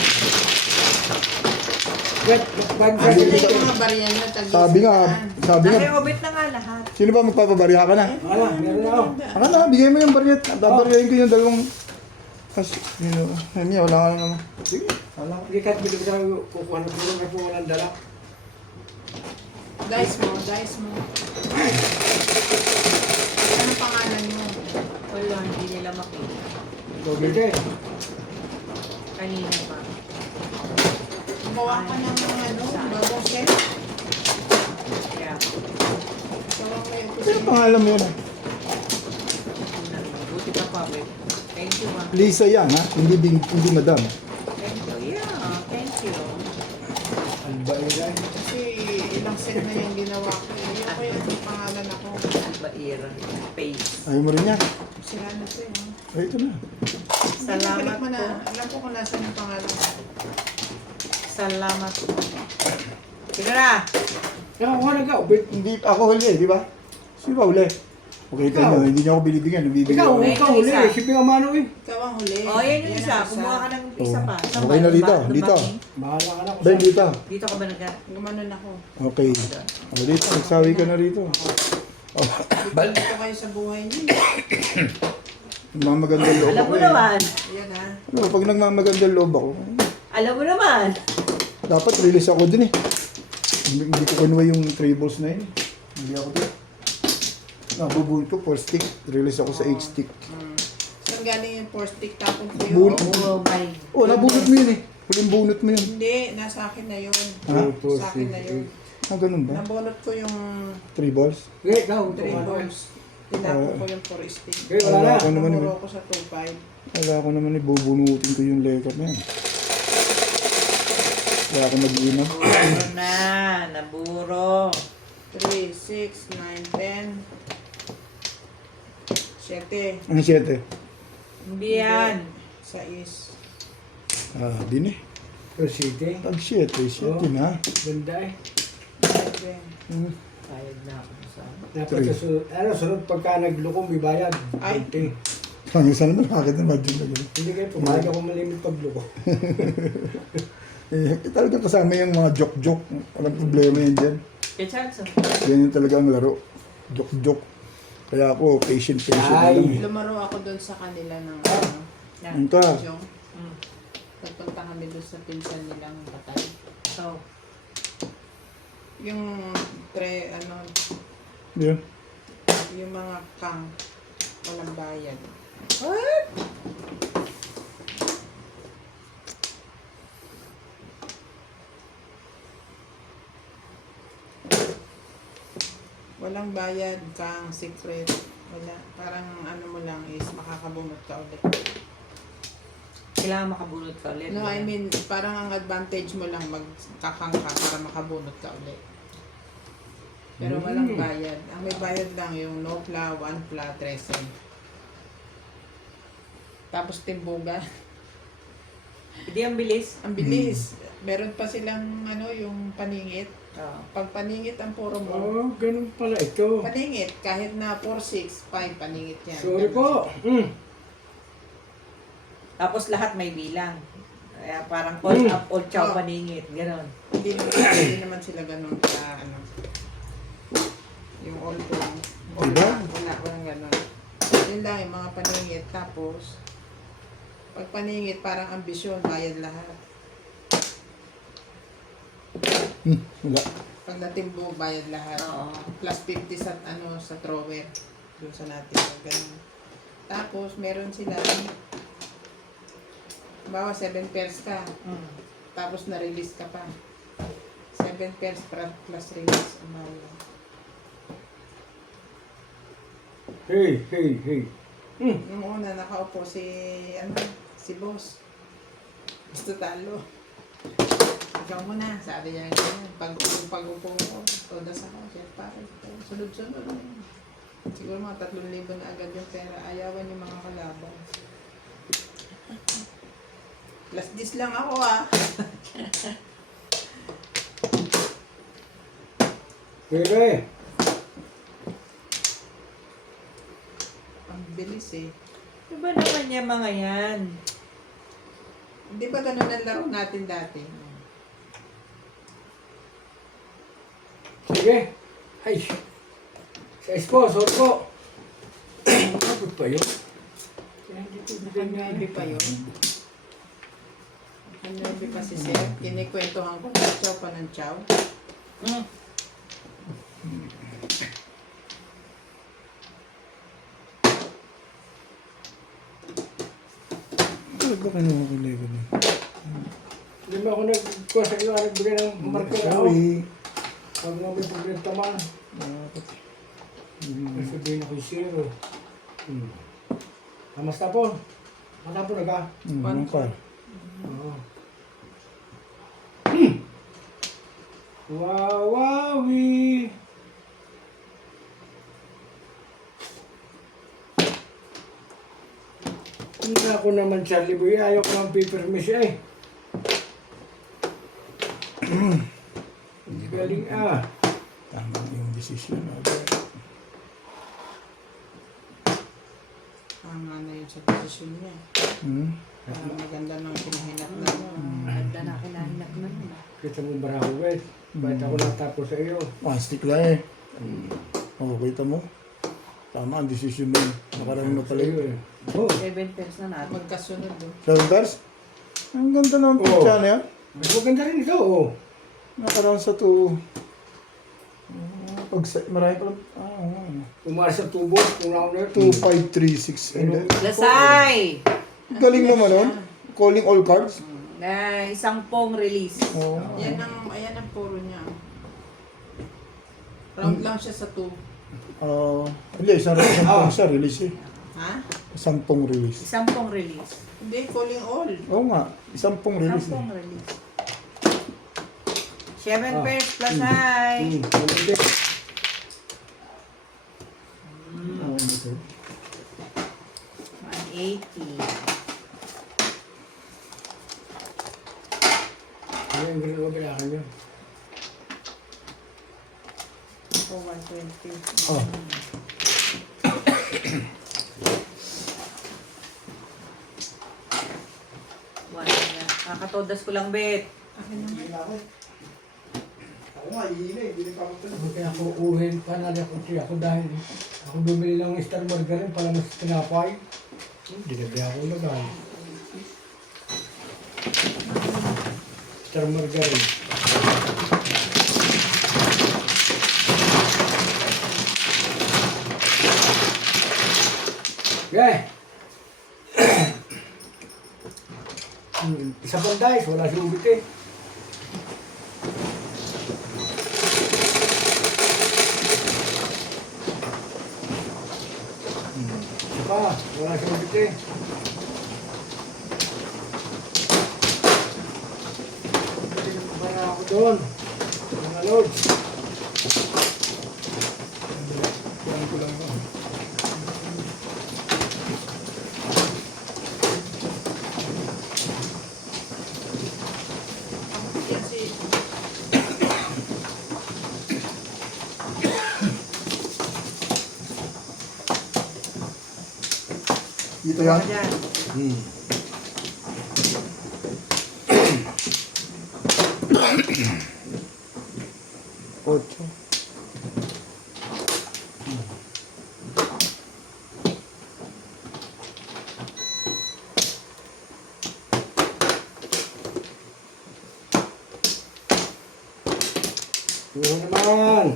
Wait, bag Kasi na yung mga baryan na tag Sabi nga, Naki-obit na nga lahat. sino ba magpapabariya ka na? Ala, meron ako. Ako na, bigay mo yung bariyat. Babariyahin ko yung dalawang... Kasi, yun, Mia, wala ka na naman. Sige, wala ka. Hindi kahit bili ko sa kukuha na puro na po walang dala. Dice mo, dice mo. Ano pangalan mo? Wala, hindi nila makita. Dito eh. Kanina pa. Gawa ka ng ano, bagong set. Kaya, Gawa mo yung Sino pangalan mo yun? buti ka pa, wait. Thank you, ma. Lisa Yang, ha? Hindi madam. Thank you. Yeah, thank you. Albaira. Kasi ilang set na yung ginawa ko. Ayoko yung pangalan ako. Albaira. Face. Ayaw mo rin yan. Sira na siya. Ay, ito na. Salamat Balik mo na. po. Alam ko kung nasan yung pangalan ko. Salamat po. Sige na. Nakakuha ka, ubit. Hindi ako huli, di ba? Sino ba huli? Okay, Ikaw. tayo, hindi niyo ako binibigyan. Nabibigyan Ikaw, ako. ikaw huli. Isa. Si Pingamano eh. Ikaw ang huli. Oh, yan yung isa. ang Kumuha ka ng isa pa. Saan Okay ba? na dito, Dumating? dito. Bahala ka na ako Ben, sa... dito. Dito ka ba nagka? Gumanon ako. Okay. O, dito. Nagsawi ka na rito. Oh, Dito kayo sa buhay niyo. nagmamagandang loob Alam ako mo eh. naman. Yan ha. Ano, pag nagmamagandang loob ako, Alam mo naman. dapat release ako din eh. Hindi ko kinuha yung trebles na yun. Hindi ako din. Nabubunot ko, 4 stick. Release ako sa 8 stick. Saan galing yung 4 stick tapon ko yun? Bunot. Oh my. Oh, nabunot mo yun eh. Huling bunot mo yun. Hindi, nasa akin na yun. Ha? Sa akin na yun. Ah, ganun ba? Nabunot ko yung 3 balls? Okay, ikaw. 3 tumano eh. balls. Tinapon ko yung 4 stick. Okay, wala na. Ako naman Namuro eh. ko sa 2.5. Wala ko naman eh. Bubunutin ko yung lekat na yan. Wala ako mag-iinam. Naburo na. Naburo. 3, 6, 9, 10. 7. Ang 7. Hindi yan. 6. Ah, din eh. Prosite. Pag 7, 7 na. Ganda eh. 7. Bayad na ako sa... Dapat sa sunod, sunod pagka nagloko, may bayad. Ay. 20. Hanggang saan naman bakit naman dyan na gano'n? Hindi kayo, pumayag ako malimit pagloko. Talaga kasama yung mga joke-joke. Walang problema yan dyan. Kaya chance. Yan yung talaga ang laro. Joke-joke. Kaya ako, patient na Ay. lang eh. Lumaro ako doon sa kanila ng Yan. Ang ka. Jong. Nagpunta kami doon sa pinsan nilang patay. So, Yung Yun. yung mga kang walang bayad. Walang bayad kang secret. Wala. Parang ano mo lang is makakabunot ka ulit. kailangan makabunot ka ulit. No, I mean, parang ang advantage mo lang magkakang ka para makabunot ka ulit. Pero walang bayad. Ang may bayad lang yung no pla, 1 pla, 13. Tapos timbuga. Hindi ang bilis. Ang bilis. Meron pa silang yung paningit. Oo. Pag paningit ang puro mo. Oh, ganun pala ito. Paningit, kahit na 4, 6, 5, paningit yan. Sorry po. Tapos lahat may bilang. Kaya parang all up, all chow Oh. paningit. Ganon. Hindi naman sila ganun sa yung all po. Diba? Walang ganun. Yun lang yung mga paningit. Tapos, pag paningit, parang ambisyon, bayad lahat. Wala. Pag natimbog, bayad lahat. Oo. Plus 50 sa sa thrower. Doon sa natin. Ganun. Tapos, meron sila, bawa 7 pairs ka. Tapos, na-release ka pa. 7 pairs plus release. Ang bayad. Hey. Nung una, nakaupo si boss. Gusto talo. Ikaw muna, sabi niya ganyan. Pag-upo ko, todas ako, siya pare. Sunod-sunod. Siguro mga 3,000 na agad yung pera. Ayawan yung mga kalaban. Last dis lang ako Bebe. Ang bilis eh. Diba naman yung mga yan? Di ba ganun ang laro natin dati? Sige. Ay. Sa sponsor ko. Kapag pa yun. Kaya hindi ko bigyan Naka-9 pa yun. Naka-9 pa si Sir. Kinikwentuhan ko, chow pa ng chow. Ano ba kinuha ko na yun? Hindi mo ako nagkuha sa iyo, nagbigay ng marker ako. Sorry. Pag na may problema taman. Sabihin ako 0. Kamusta po? Matapon na ka. Anong car? Oo. Wawawi. Hindi ako naman, Charlie Boy. Ayaw ko ng papermiss eh. Galing ah. Tama yung decision. Tama na yun sa posisyon niya. Hmm? Parang maganda ng pinahinat na. Maganda na kinahinap na yun. Kita mo barako, guys. Bakit ako natapos sa iyo? Plastic lang eh. Oh, kita mo? Tama ang decision mo. Nakarami na pala yun. Oh, 7 pairs na natin. Magkasunod doon. 7 pairs? Ang ganda ng picture na yan. mas maganda rin ito, oh. Nakaraan sa 2. Marami pa lang. Umara sa tubo, kung ako na 2, 5, 3, 6. Lasay! Galing naman nun. Calling all cards. Na isang pong release. Oh. Ayan ang puro niya. Round lang siya sa 2. Hindi, isang pong siya release eh. Ha? Isang pong release. Isang pong release. Hindi, calling all. Oo nga, isang pong Isang release eh. pong release. 7 pairs plus high. Hindi. Oo, ito. 180. Ano yung ganun mo kailangan nyo? O 120. Oh. Kakatodas ko lang, bet. Ako nga, iinay. Hindi pa ako Kaya ako uhin pa na ako dahil ako bumili lang ng Star Margarine para mas tinapay. Hindi na kaya ako lagay. Star Margarine. Okay. Isa pang dice, wala si ubit eh. Isa pa, wala si ubit eh. Para ako doon. Mga lods. Kulang ko lang ako. Kasi Dito yan. Ayan. Ocho. Puro naman.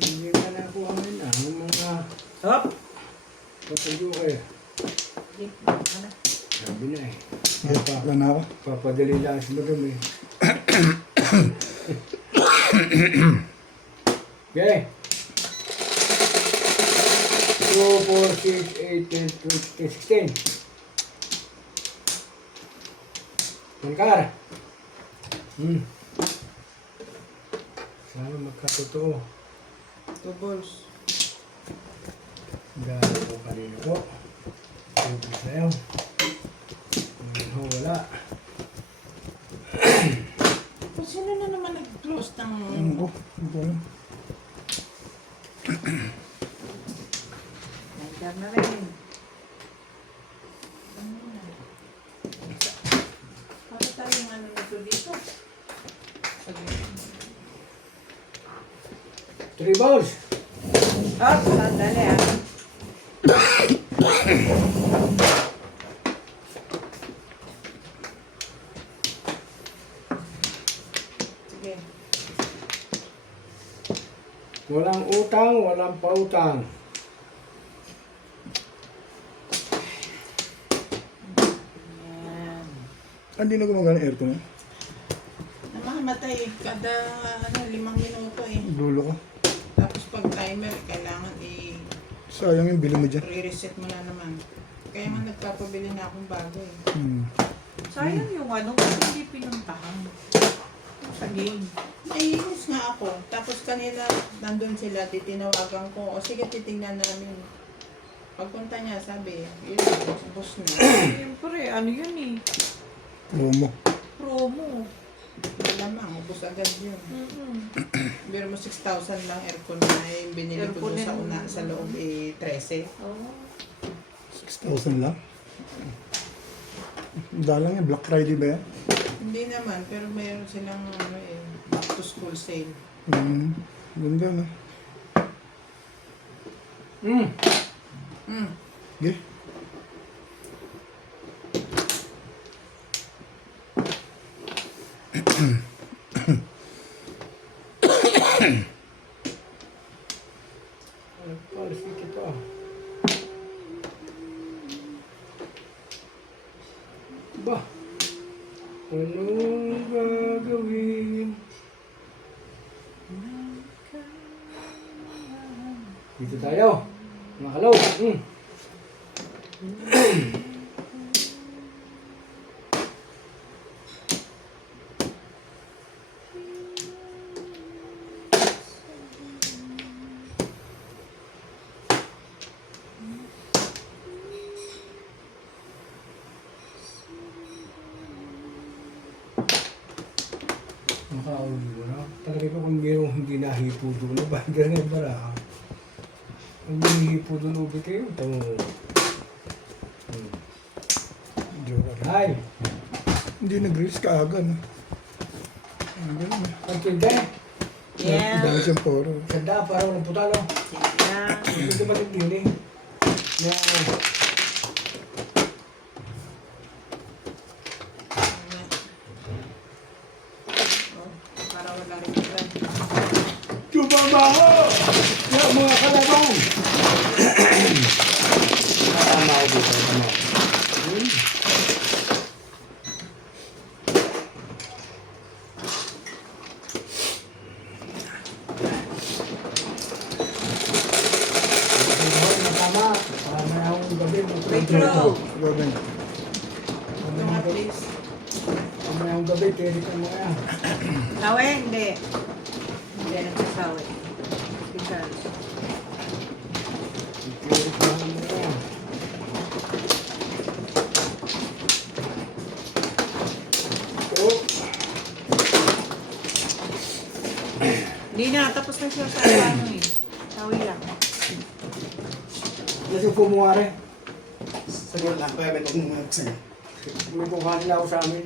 Hindi ka na ako amin ah. Ang mga Hop! patuyo kayo. Ano? Sabi na eh. Wala na ako. Papadali lang sa madumi. Okay. 2, 4, 6, 8, 10, 12, 16. Mangkar. Sana magkatotoo. 2 balls. Dahil ko kanina ko. Thank sa'yo. Wala. Sino na naman nag-close ng... Oh, ito. Nandiyan na rin. Bakit tayo yung ano nito dito? 3 balls. Hop! Sandali ah. Sige. Walang utang, walang pautang. Ayan. Hindi na gumagana aircon eh. Namamatay kada 5 minuto eh. Dulo ko. Tapos pag timer, kailangan Sayang yung bili mo dyan. i-reset mo na naman. Kaya nga nagpapabili na akong bago eh. Sayang yung ano, kasi hindi pinuntahan. Saging. Naiinis nga ako. Tapos kanina nandun sila, titinawagan ko. O sige, titingnan namin. Pagpunta niya, sabi, yun, boss na. Siyempre, ano yun eh. Promo. Promo. Malamang, ubos agad yun. Mm-mm. Pero mo 6,000 lang aircon na yung binili ko Aircon doon sa din. una, sa loob eh 13. Oo. 6,000 lang. Dalang yan, Black Friday ba yan? Hindi naman, pero mayroon silang ano eh, back to school sale. Ganda na. Okay. Parisik ito. Ba? Anong gagawin? Dito tayo. Mga kalaw. Makauwi mo na. Talaga ko kung mayroong hindi nahipo doon. Ba? Ganyan ba na? Kung nahipo doon, ubi kayo. Ito. Joke. Ay! Hindi nag-release ka agad. No? Ang ganun. Ang tindi. Yeah. Dami siyang poro. Ganda, parang walang puta, no? Yeah. Hindi ko matindi eh. Na, Para wala rin plan. Tumabaho! Ya, mga kalaban! Tama ako dito, tama. Tama. Tama akong gabi. Retro. Gagawin. Ito nga please. Tama akong gabi, tirik ang mga yan. Sawe, hindi. Hindi nagsasawe. Because, Tirik na ang mga yan. Oh. hindi na, tapos na siya sa ano eh. Sawe lang. Kasi pumuwari. Saglit lang, kaya may itong May kukanin na ako sa amin.